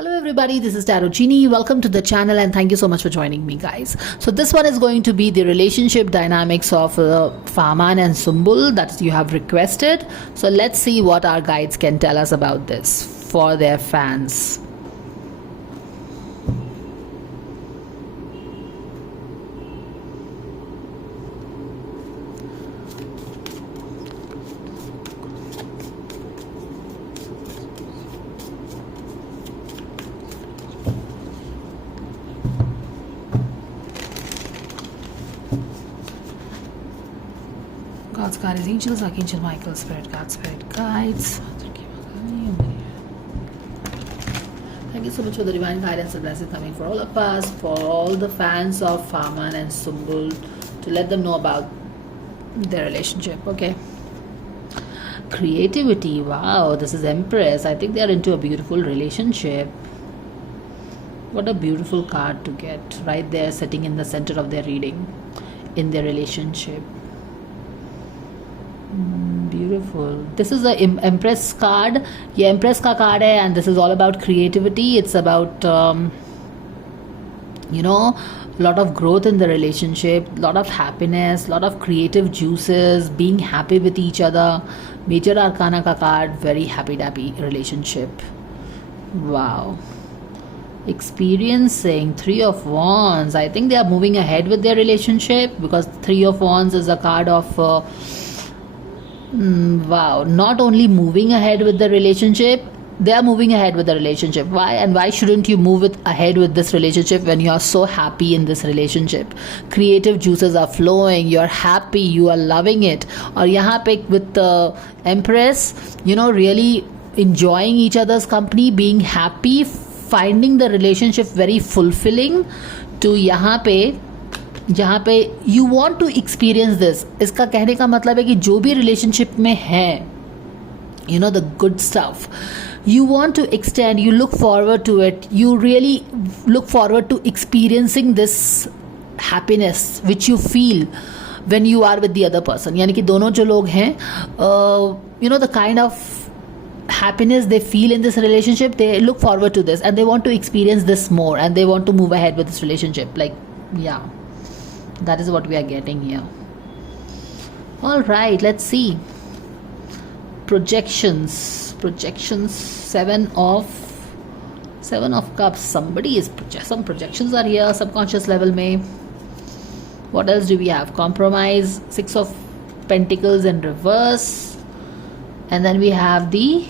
Hello everybody, this is Tarot Genie. Welcome to the channel and thank you so much for joining me, guys. So this one is going to be the relationship dynamics of Farman and Sumbul that you have requested. So let's see what our guides can tell us about this for their fans. God's guides, angels, Archangel Michael, Spirit God, Spirit Guides. Thank you so much for the divine guidance and blessings coming for all of us, for all the fans of Farman and Sumbul, to let them know about their relationship. Okay. Creativity. Wow, this is Empress. I think they are into a beautiful relationship. What a beautiful card to get right there, sitting in the center of their reading in their relationship. Beautiful. This is the Empress card. Yeah, Empress ka card hai, and this is all about creativity. It's about lot of growth in the relationship, lot of happiness, lot of creative juices, being happy with each other. Major Arcana ka card, very happy relationship. Wow. Experiencing Three of Wands. I think they are moving ahead with their relationship because Three of Wands is a card of wow, not only moving ahead with the relationship, they are moving ahead with the relationship. Why? And why shouldn't you move ahead with this relationship when you are so happy in this relationship? Creative juices are flowing, you're happy, you are loving it. Or yahan pe with the Empress, really enjoying each other's company, being happy, finding the relationship very fulfilling. To yahan pe जहाँ पे you want to experience this, इसका कहने का मतलब है कि जो भी रिलेशनशिप में है, the good stuff, you want to extend, you look forward to it, you really look forward to experiencing this happiness which you feel when you are with the other person. यानी कि दोनों जो लोग हैं, the kind of happiness they feel in this relationship, they look forward to this and they want to experience this more and they want to move ahead with this relationship. That is what we are getting here. All right, let's see. Projections. Seven of Cups. Some projections are here, subconscious level mein. What else do we have? Compromise. Six of Pentacles in reverse. And then we have the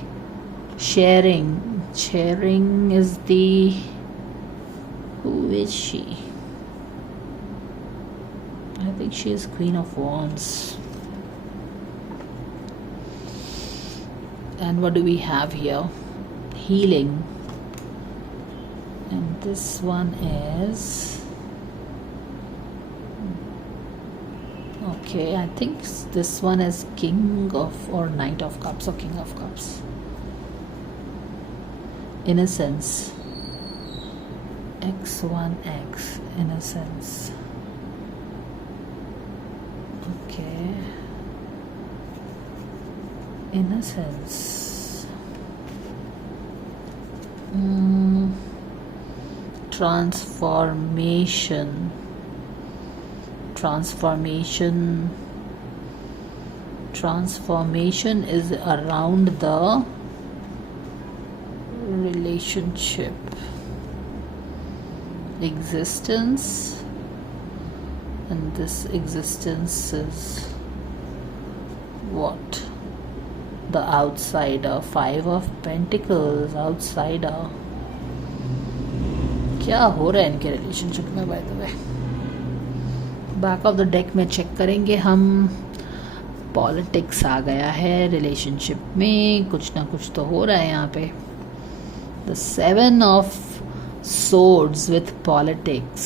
sharing. Sharing is the... Who is she? I think she is Queen of Wands. And what do we have here? Healing. And this one is... Okay, I think this one is King of or Knight of Cups or King of Cups. Innocence. X1X. Innocence. Okay. Innocence. Transformation. Transformation is around the relationship. Existence. And this existence is what? The outsider. Five of Pentacles. Outsider. क्या हो रहा है इनके relationship में? By the way back of the deck में check करेंगे हम. Politics आ गया है रिलेशनशिप में, कुछ ना कुछ तो हो रहा है यहाँ पे. The 7 of Swords with politics.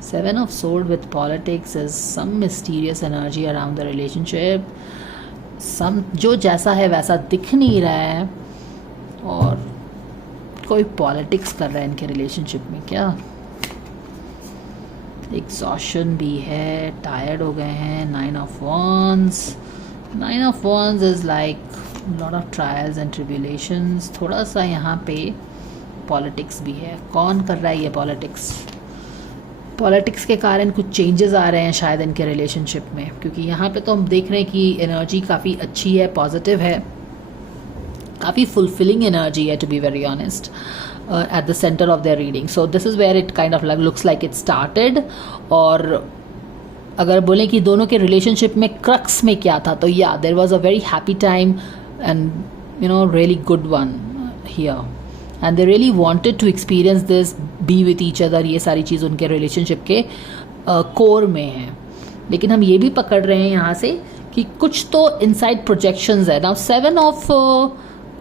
7 of Swords with politics is some mysterious energy around the relationship. जो जैसा है वैसा दिख नहीं रहा है और कोई पॉलिटिक्स कर रहा है इनके रिलेशनशिप में. क्या एग्जॉशन भी है, टायर्ड हो गए हैं. 9 of Wands. 9 of Wands is like lot of trials and tribulations, थोड़ा सा यहाँ पे पॉलिटिक्स भी है। कौन कर रहा है ये पॉलिटिक्स? पॉलिटिक्स के कारण कुछ चेंजेस आ रहे हैं शायद इनके रिलेशनशिप में, क्योंकि यहाँ पे तो हम देख रहे हैं कि एनर्जी काफ़ी अच्छी है, पॉजिटिव है, काफ़ी फुलफिलिंग एनर्जी है, to be very honest, at the centre of their reading. So this is where it kind of looks like it started. और अगर बोलें कि दोनों के रिलेशनशिप में क्रक्स में क्या था, तो या there was a very happy time and you know really good one here, and they really wanted to experience this, be with each other. ये सारी चीज़ उनके रिलेशनशिप के कोर में है। लेकिन हम ये भी पकड़ रहे हैं यहाँ से कि कुछ तो इनसाइड प्रोजेक्शंस है। Now 7 of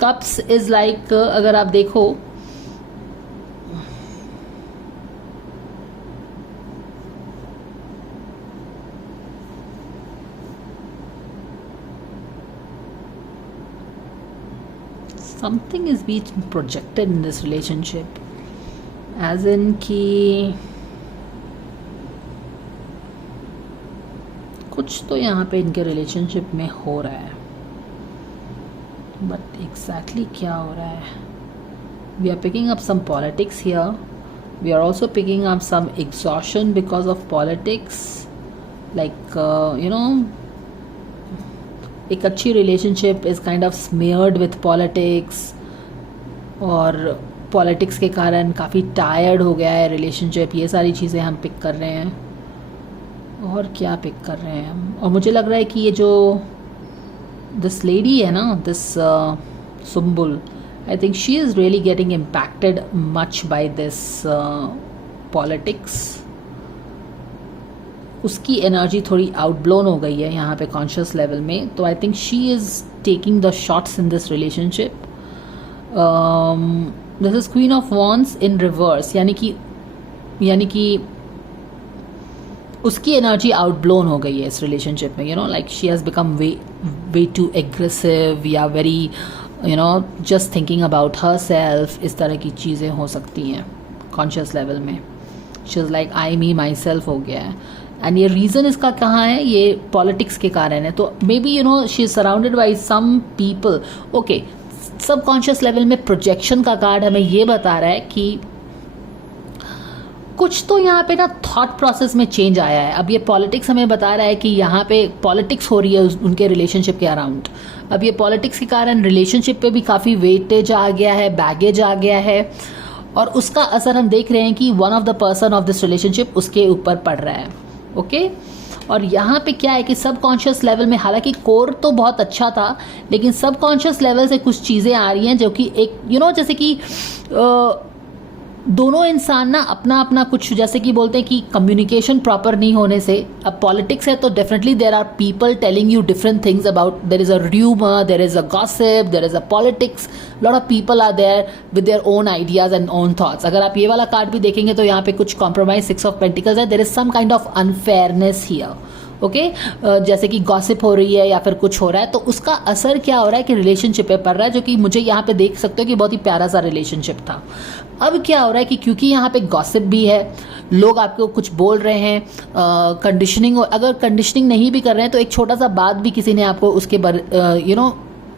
cups is like, अगर आप देखो something is being projected in this relationship, as in कि कुछ तो यहाँ पे इनके रिलेशनशिप में हो रहा है, बट एग्जैक्टली क्या हो रहा है? We are picking up some politics here, we are also picking up some exhaustion because of politics, like you know एक अच्छी relationship is kind of smeared with politics, और पॉलिटिक्स के कारण काफ़ी टायर्ड हो गया है रिलेशनशिप। ये सारी चीज़ें हम पिक कर रहे हैं। और क्या पिक कर रहे हैं हम? और मुझे लग रहा है कि ये जो दिस लेडी है ना, this Sumbul, I think she is really getting impacted much by this politics. उसकी एनर्जी थोड़ी आउटब्लोन हो गई है यहाँ पे कॉन्शियस लेवल में, तो आई think she is taking the shots in this relationship. This is queen of wands in reverse, यानी कि उसकी एनर्जी आउटब्लोन हो गई है इस रिलेशनशिप में। You know like she has become way too aggressive, या very you know just thinking about herself. इस तरह की चीज़ें हो सकती हैं कॉन्शियस लेवल में। She is like I me myself हो गया है। एंड ये रीज़न इसका कहाँ है? ये पॉलिटिक्स के कारण है। तो maybe you know she is surrounded by some people. Okay, subconscious level में प्रोजेक्शन का कार्ड हमें ये बता रहा है कि कुछ तो यहाँ पे ना थॉट प्रोसेस में चेंज आया है। अब ये पॉलिटिक्स हमें बता रहा है कि यहाँ पे पॉलिटिक्स हो रही है उनके रिलेशनशिप के अराउंड। अब ये पॉलिटिक्स के कारण रिलेशनशिप पे भी काफ़ी वेटेज आ गया है, बैगेज आ गया है, और उसका असर हम देख रहे हैं कि one of the person of this relationship उसके ऊपर पड़ रहा है। ओके और यहाँ पे क्या है कि सबकॉन्शियस लेवल में, हालांकि कोर तो बहुत अच्छा था, लेकिन सबकॉन्शियस लेवल से कुछ चीज़ें आ रही हैं जो कि एक जैसे कि दोनों इंसान ना अपना अपना कुछ, जैसे कि बोलते हैं कि कम्युनिकेशन प्रॉपर नहीं होने से, अब पॉलिटिक्स है तो definitely there are people telling you different things about, there is a rumour, there is a gossip, there is a politics, lot of people are there with their own ideas and own thoughts. अगर आप ये वाला card भी देखेंगे तो यहाँ पे कुछ कॉम्प्रोमाइज, 6 ऑफ पेंटिकल्स है, there is some kind of unfairness here. Okay जैसे कि गॉसिप हो रही है या फिर कुछ हो रहा है, तो उसका असर क्या हो रहा है कि रिलेशनशिप पे पड़ रहा है, जो कि मुझे यहाँ पे देख सकते हो कि बहुत ही प्यारा सा रिलेशनशिप था। अब क्या हो रहा है कि क्योंकि यहाँ पे गॉसिप भी है, लोग आपको कुछ बोल रहे हैं, कंडीशनिंग, अगर कंडीशनिंग नहीं भी कर रहे हैं तो एक छोटा सा बात भी किसी ने आपको उसके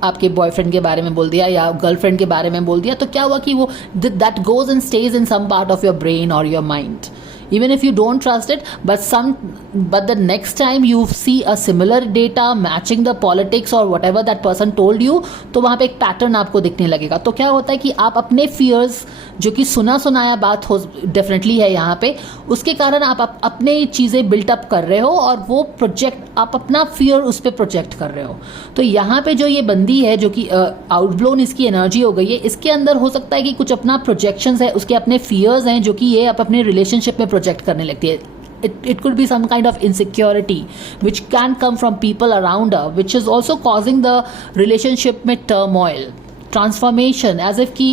आपके बॉयफ्रेंड के बारे में बोल दिया या गर्लफ्रेंड के बारे में बोल दिया, तो क्या हुआ कि वो that goes and stage in some part of your brain और your mind, even if you don't trust it, but the next time you see a similar data matching the politics or whatever that person told you, तो वहाँ पे एक pattern आपको दिखने लगेगा। तो क्या होता है कि आप अपने फियर्स, जो कि सुना सुनाया बात हो डेफिनेटली है यहाँ पे, उसके कारण आप अपने चीज़ें बिल्टअप कर रहे हो और वो प्रोजेक्ट, आप अपना फियर उस पर प्रोजेक्ट कर रहे हो। तो यहाँ पे जो ये बंदी है जो कि आउटब्लोन इसकी एनर्जी हो गई है, इसके अंदर हो सकता है कि कुछ अपना प्रोजेक्शंस है, उसके अपने फियर्स हैं जो कि ये आप अपने रिलेशनशिप में प्रोजेक्ट करने लगती है। It could be some kind of insecurity which can come from people around her, which is also causing the relationship में turmoil, transformation, as if कि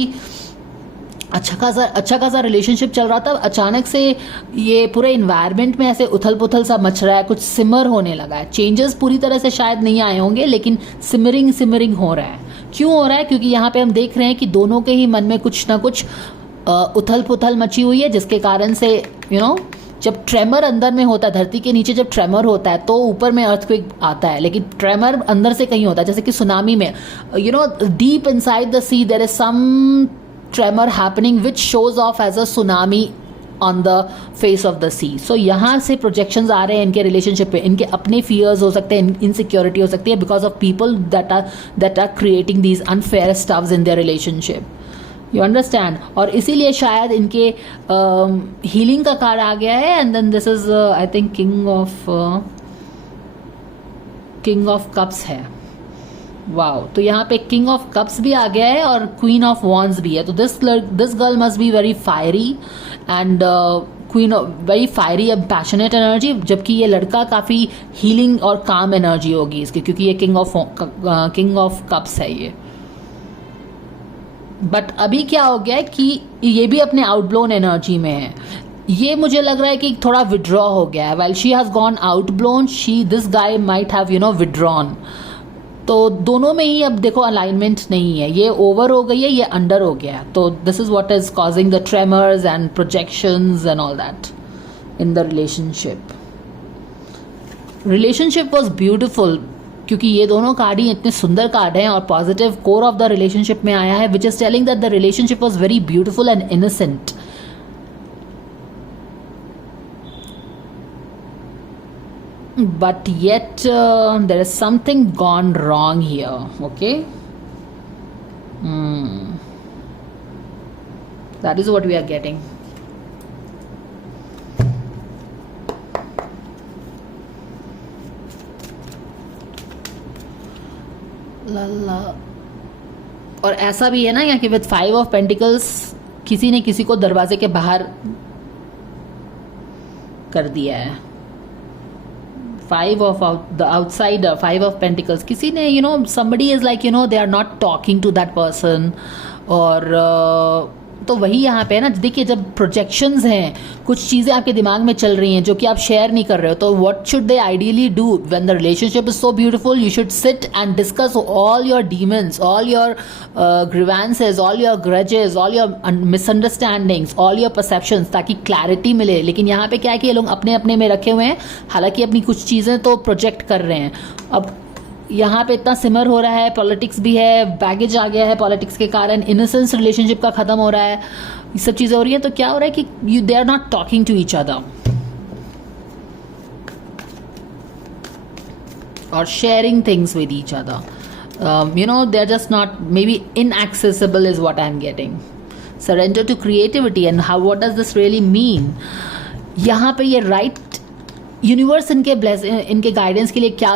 अच्छा खासा रिलेशनशिप चल रहा था, अचानक से ये पूरे इन्वायरमेंट में ऐसे उथल पुथल सा मच रहा है, कुछ सिमर होने लगा है। चेंजेस पूरी तरह से शायद नहीं आए होंगे, लेकिन सिमरिंग हो रहा है। क्यों हो रहा है? क्योंकि यहाँ पे हम देख रहे हैं कि दोनों के ही मन में कुछ ना कुछ उथल पुथल मची हुई है, जिसके कारण से जब ट्रेमर अंदर में होता है, धरती के नीचे जब ट्रेमर होता है तो ऊपर में अर्थक्वेक आता है, लेकिन ट्रेमर अंदर से कहीं होता है, जैसे कि सुनामी में deep inside the sea there is some tremor happening which shows of as a tsunami on the face of the sea. So यहाँ से प्रोजेक्शंस आ रहे हैं इनके रिलेशनशिप पे, इनके अपने फियर्स हो सकते हैं, इनसिक्योरिटी हो सकती है because of people that are creating these unfair stuffs in their relationship. You understand. और इसीलिए शायद इनके हीलिंग का कार्ड आ गया है. And then this is I think king of cups है. वाओ. तो यहाँ पे किंग ऑफ कप्स भी आ गया है और क्वीन ऑफ वॉन्ड्स भी है. तो this girl must be very fiery and queen very fiery and passionate energy, जबकि ये लड़का काफ़ी हीलिंग और काम एनर्जी होगी इसकी, क्योंकि ये किंग ऑफ कप्स है ये. बट अभी क्या हो गया है कि ये भी अपने आउटब्लोन एनर्जी में है. ये मुझे लग रहा है कि थोड़ा विड्रॉ हो गया है. Well she has gone outblown, this guy might have withdrawn. तो दोनों में ही अब देखो अलाइनमेंट नहीं है, ये ओवर हो गई है, ये अंडर हो गया है. तो this is what is causing the tremors and projections and all that in the relationship. Relationship was beautiful क्योंकि ये दोनों कार्ड ही इतने सुंदर कार्ड हैं और positive core of the relationship में आया है, which is telling that the relationship was very beautiful and innocent. But yet there is something gone wrong here. Okay. That is what we are getting. La. और ऐसा भी है ना यहाँ कि विद 5 ऑफ पेंटिकल्स किसी ने किसी को दरवाजे के बाहर कर दिया है. 5 of the outsider, 5 of pentacles, किसी ने somebody is like they are not talking to that person. और तो वही यहाँ पे है ना. देखिए जब प्रोजेक्शंस हैं, कुछ चीज़ें आपके दिमाग में चल रही हैं जो कि आप शेयर नहीं कर रहे हो, तो what should they ideally do when the relationship is so beautiful? You should sit and discuss all your demons, all your grievances, all your grudges, all your misunderstandings, all your perceptions, ताकि clarity मिले. लेकिन यहाँ पे क्या है कि ये लोग अपने अपने में रखे हुए हैं, हालांकि अपनी कुछ चीज़ें तो प्रोजेक्ट कर रहे हैं. अब यहाँ पे इतना सिमर हो रहा है, पॉलिटिक्स भी है, बैगेज आ गया है पॉलिटिक्स के कारण, इनोसेंस रिलेशनशिप का खत्म हो रहा है, ये सब चीज़ें हो रही है. तो क्या हो रहा है कि they are not talking to each other और sharing things with each other. They are just not, maybe inaccessible is what I am getting. Surrender to creativity. And what does this really mean? यहाँ पे ये right universe इनके guidance के लिए क्या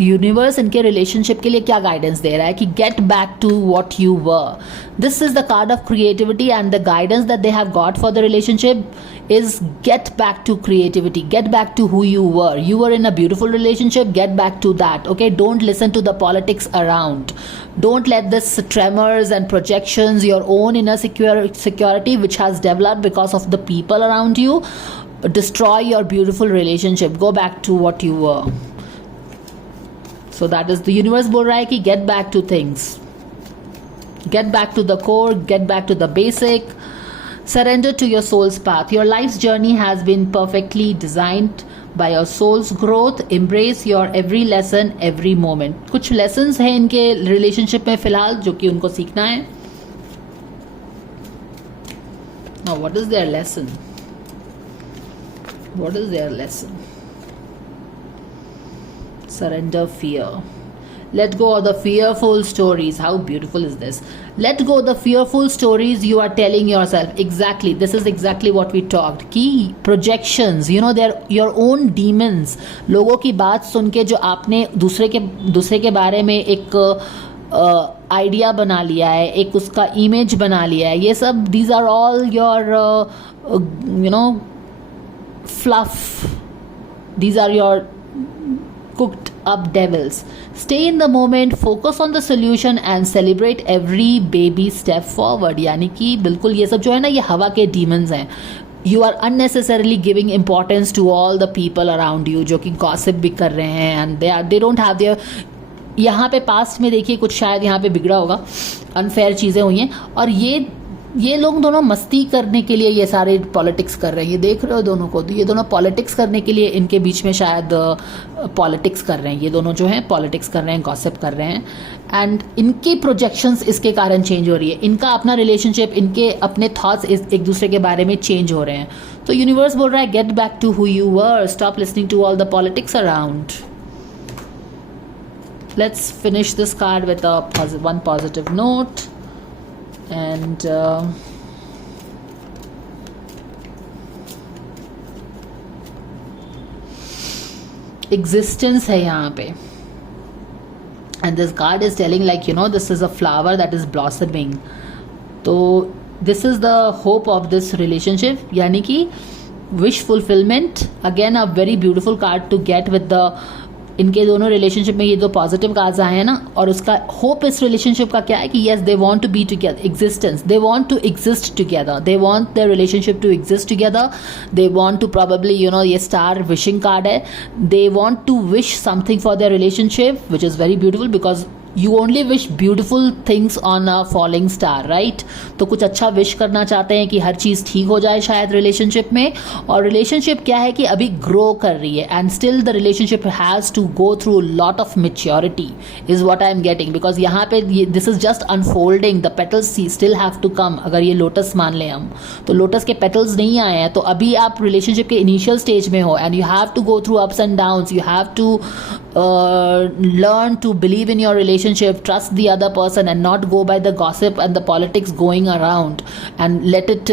universe इनके relationship के लिए क्या गाइडेंस दे रहा है कि get back to what you were. This is the card of creativity and the guidance that they have got for the relationship is get back to creativity, get back to who you were. You were in a beautiful relationship, get back to that. Okay, don't listen to the politics around. Don't let this tremors and projections, your own inner security which has developed because of the people around you, destroy your beautiful relationship. Go back to what you were. So that is the universe बोल रहा है कि get back to things, get back to the core, get back to the basic. Surrender to your soul's path. Your life's journey has been perfectly designed by your soul's growth. Embrace your every lesson, every moment. कुछ lessons हैं इनके relationship में फिलहाल जो कि उनको सीखना है. Now what is their lesson? What is their lesson? Surrender fear. Let go of the fearful stories. How beautiful is this? Let go of the fearful stories you are telling yourself. Exactly. This is exactly what we talked. Ki projections, they're your own demons. लोगों की बात सुन के जो आपने दूसरे के बारे में एक आइडिया बना लिया है, एक उसका इमेज बना लिया है, ये सब these are all your fluff. These are your cooked up devils. Stay in the moment, focus on the solution and celebrate every baby step forward. यानी कि बिल्कुल ये सब जो है ना, ये हवा के demons हैं. You are unnecessarily giving importance to all the people around you जो कि gossip भी कर रहे हैं and they don't have their. यहाँ पे पास्ट में देखिए कुछ शायद यहाँ पे बिगड़ा होगा, अनफेयर चीज़ें हुई हैं और ये ये लोग दोनों मस्ती करने के लिए ये सारे पॉलिटिक्स कर रहे हैं, ये देख रहे हो दोनों को, तो ये दोनों पॉलिटिक्स करने के लिए इनके बीच में शायद पॉलिटिक्स कर रहे हैं, ये दोनों जो हैं पॉलिटिक्स कर रहे हैं, गॉसिप कर रहे हैं, एंड इनकी प्रोजेक्शंस इसके कारण चेंज हो रही है, इनका अपना रिलेशनशिप, इनके अपने थॉट्स एक दूसरे के बारे में चेंज हो रहे हैं। तो यूनिवर्स बोल रहा है get back to who you were, stop listening to all the politics around. Let's finish this card with one positive note and existence है यहाँ पे, and this card is telling like you know this is a flower that is blossoming, तो this is the hope of this relationship, यानी कि wish fulfillment, again a very beautiful card to get with the इनके दोनों relationship में ये दो positive cards आए हैं ना, और उसका होप इस रिलेशनशिप का क्या है कि yes they want to be together, existence, they want to exist together, they want their relationship to exist together, they want to probably you know, ये स्टार विशिंग कार्ड है, they want to wish something for their relationship which is very beautiful because you only wish beautiful things on a falling star, right. तो कुछ अच्छा wish करना चाहते हैं कि हर चीज़ ठीक हो जाए शायद रिलेशनशिप में, और रिलेशनशिप क्या है कि अभी ग्रो कर रही है, and still the relationship has to go through lot of maturity is what I am getting, because यहाँ पे this is just unfolding, the petals still have to come. अगर ये लोटस मान लें हम, तो लोटस के पेटल्स नहीं आए हैं, तो अभी आप रिलेशनशिप के इनिशियल स्टेज में हो, and you have to go through ups and downs, you have to learn to believe in your relationship, trust the other person and not go by the gossip and the politics going around, and let it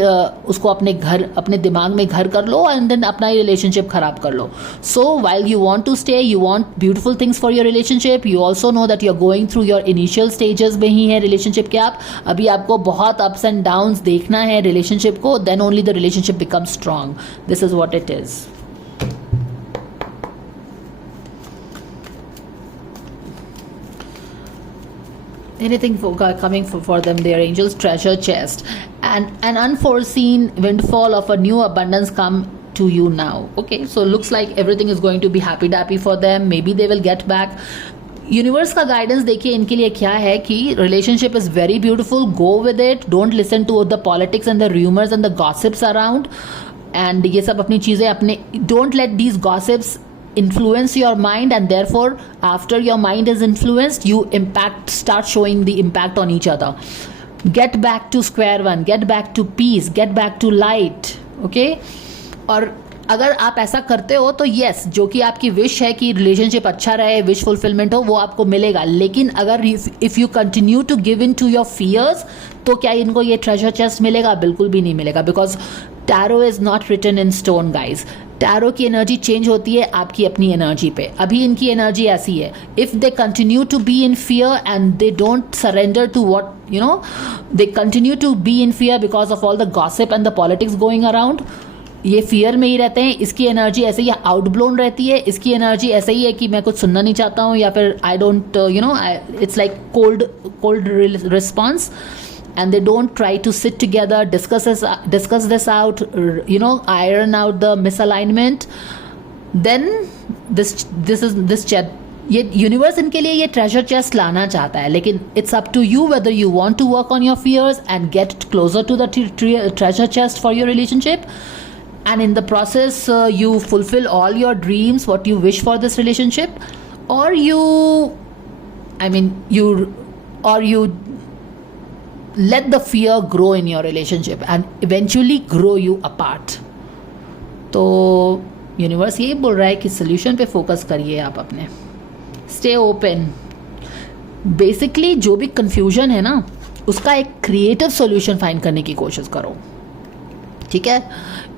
उसको अपने घर, अपने दिमाग में घर कर लो, and then अपना relationship खराब कर लो। So while you want to stay, you want beautiful things for your relationship, you also know that you're going through your initial stages में ही है relationship के, आप अभी आपको बहुत ups and downs देखना है relationship को, then only the relationship becomes strong. This is what it is. Anything coming for them, their angels treasure chest, and an unforeseen windfall of a new abundance come to you now. Okay, so looks like everything is going to be happy dappy for them, maybe they will get back. Universe का guidance देखिए इनके लिए क्या है कि relationship is very beautiful, go with it, don't listen to the politics and the rumours and the gossips around, and ये सब अपनी चीज़ें अपने, don't let these gossips influence your mind, and therefore after your mind is influenced you start showing the impact on each other. Get back to square one, get back to peace, get back to light. Okay, और अगर आप ऐसा करते हो तो yes, जो कि आपकी विश है कि रिलेशनशिप अच्छा रहे, विश फुलफिलमेंट हो, वो आपको मिलेगा। लेकिन अगर if you continue to give in to your fears, तो क्या इनको ये ट्रेजर चेस्ट मिलेगा? बिल्कुल भी नहीं मिलेगा, because tarot is not written in stone guys. Tarot की एनर्जी चेंज होती है आपकी अपनी एनर्जी पे। अभी इनकी एनर्जी ऐसी है, if they continue to be in fear and they don't surrender to what you know, they continue to be in fear because of all the gossip and the politics going around, ये फियर में ही रहते हैं। इसकी energy ऐसे ही आउटब्लोन रहती है, इसकी एनर्जी ऐसे ही है कि मैं कुछ सुनना नहीं चाहता हूँ, या फिर I don't you know, it's like cold response, and they don't try to sit together, discuss this out, you know, iron out the misalignment. Then this chat, ये यूनिवर्स इनके लिए ये ट्रेजर चेस्ट लाना चाहता है, लेकिन it's up to you whether you want to work on your fears and get closer to the treasure chest for your relationship, and in the process you fulfill all your dreams, what you wish for this relationship, or you let the fear grow in your relationship and eventually grow you apart. तो universe यही बोल रहा है कि solution पे focus करिए आप अपने, स्टे ओपन। बेसिकली जो भी कंफ्यूजन है ना, उसका एक क्रिएटिव सोल्यूशन फाइंड करने की कोशिश करो, ठीक है?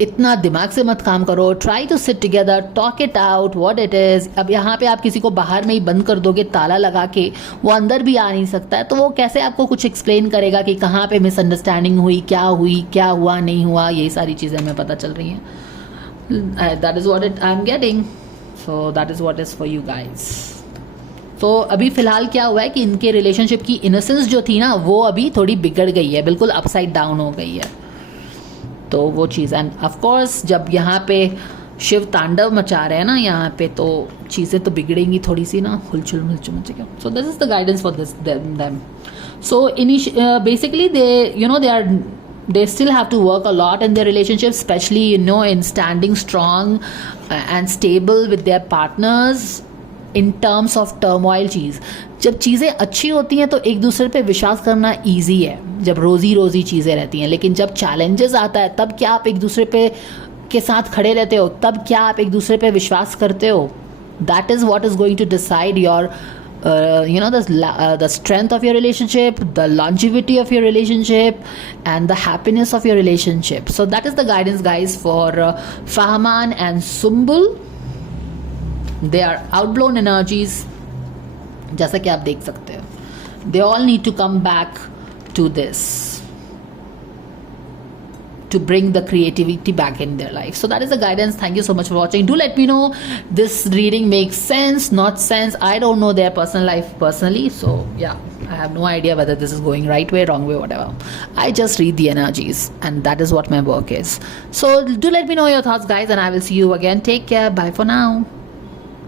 इतना दिमाग से मत काम करो, try to sit together, talk it out what it is. अब यहाँ पे आप किसी को बाहर में ही बंद कर दोगे ताला लगा के, वो अंदर भी आ नहीं सकता है, तो वो कैसे आपको कुछ एक्सप्लेन करेगा कि कहाँ पे मिसअंडरस्टैंडिंग हुई, क्या हुआ नहीं हुआ, यही सारी चीज़ें हमें पता चल रही हैं। That is what I am getting, so that is what is for you guys. तो अभी फ़िलहाल क्या हुआ है कि इनके रिलेशनशिप की इनोसेंस जो थी ना, वो अभी थोड़ी बिगड़ गई है, बिल्कुल अपसाइड डाउन हो गई है, तो वो चीज़। एंड ऑफकोर्स जब यहाँ पे शिव तांडव मचा रहे हैं ना यहाँ पे, तो चीज़ें तो बिगड़ेंगी थोड़ी सी ना, हुलचुल मुलचुल मचेगा। So this is the guidance for this them. So basically they you know they are they still have to work a lot in their relationship, especially in standing strong and stable with their partners in terms of turmoil चीज़. जब चीज़ें अच्छी होती हैं तो एक दूसरे पे विश्वास करना ईजी है, जब रोज़ी रोज़ी चीज़ें रहती हैं. लेकिन जब चैलेंजेस आता है तब क्या आप एक दूसरे पे के साथ खड़े रहते हो, तब क्या आप एक दूसरे पे विश्वास करते हो. That is what is going to decide your the strength of your relationship, the longevity of your relationship, and the happiness of your relationship. So that is the guidance, guys, for Fahman and Sumbul. They are outblown energies, जैसा कि आप देख सकते हो. They all need to come back to this to bring the creativity back in their life. So that is the guidance. Thank you so much for watching. Do let me know this reading makes sense, not sense. I don't know their personal life personally, so yeah, I have no idea whether this is going right way, wrong way, whatever. I just read the energies, and that is what my work is. So do let me know your thoughts, guys, and I will see you again. Take care. Bye for now.